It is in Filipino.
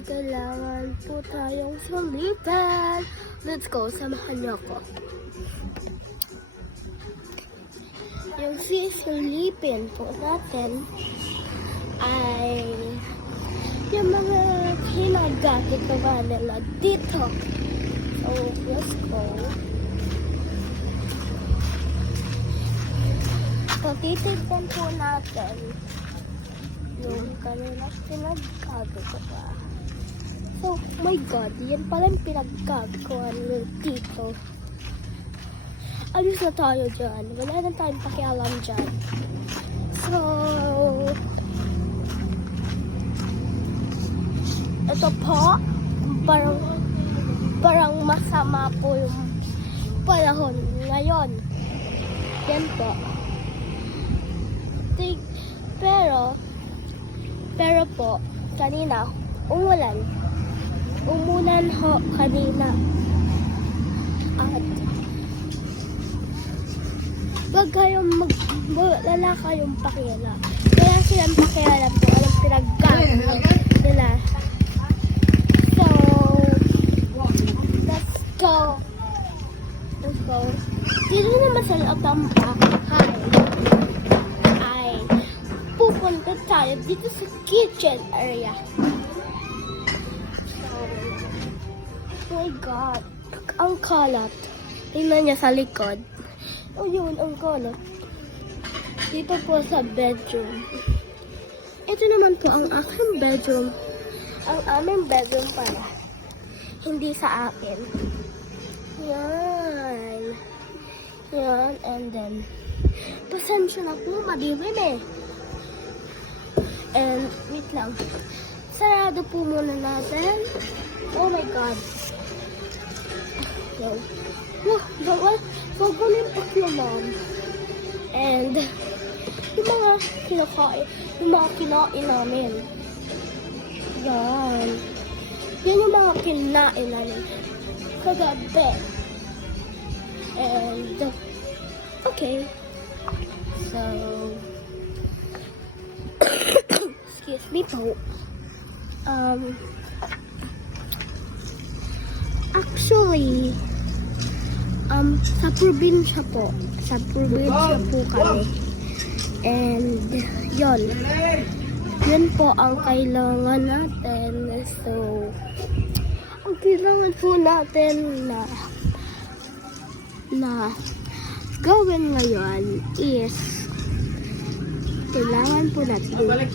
may kailangan po tayong sulitan. Let's go, samahan niyo ako. Yung sisilipin po natin ay yung mga hinagamit na nila dito. So, let's go. So, titignan po natin yung kanila pinagkagawa. So, my God, yan pala yung pinagkagawa nila dito. Alis na tayo dyan. Wala na tayong pakialam dyan. So, ito po, parang masama po yung panahon ngayon. Yan po. Pero po, kanina, umulan. Umulan ho kanina. At wala kayong pakialam. Kaya silang pakialam po, alam pinagkagawa nila. So, let's go. Let's go. Dito naman sa loob ng bahay ay pupunta tayo dito sa kitchen area. So, oh my God. Ang kalat. Tingnan niya sa likod. Oh, yun, ang kalat. Dito po sa bedroom. Ito naman po ang aking bedroom. Ang aming bedroom pala. Hindi sa akin. Yan. Yan, and then, pasensya na po, madilim eh. And, wait lang. Sarado po muna natin. Oh my God. So, ganun po yung mom. And, yung mga kinain namin. Yan. Yan yung mga kinain namin kagabi. And, okay. So, excuse me po. Actually, sa probinsya po kami. And, yun po ang kailangan natin. So, ang kailangan po natin na gawin ngayon is kailangan po natin gawin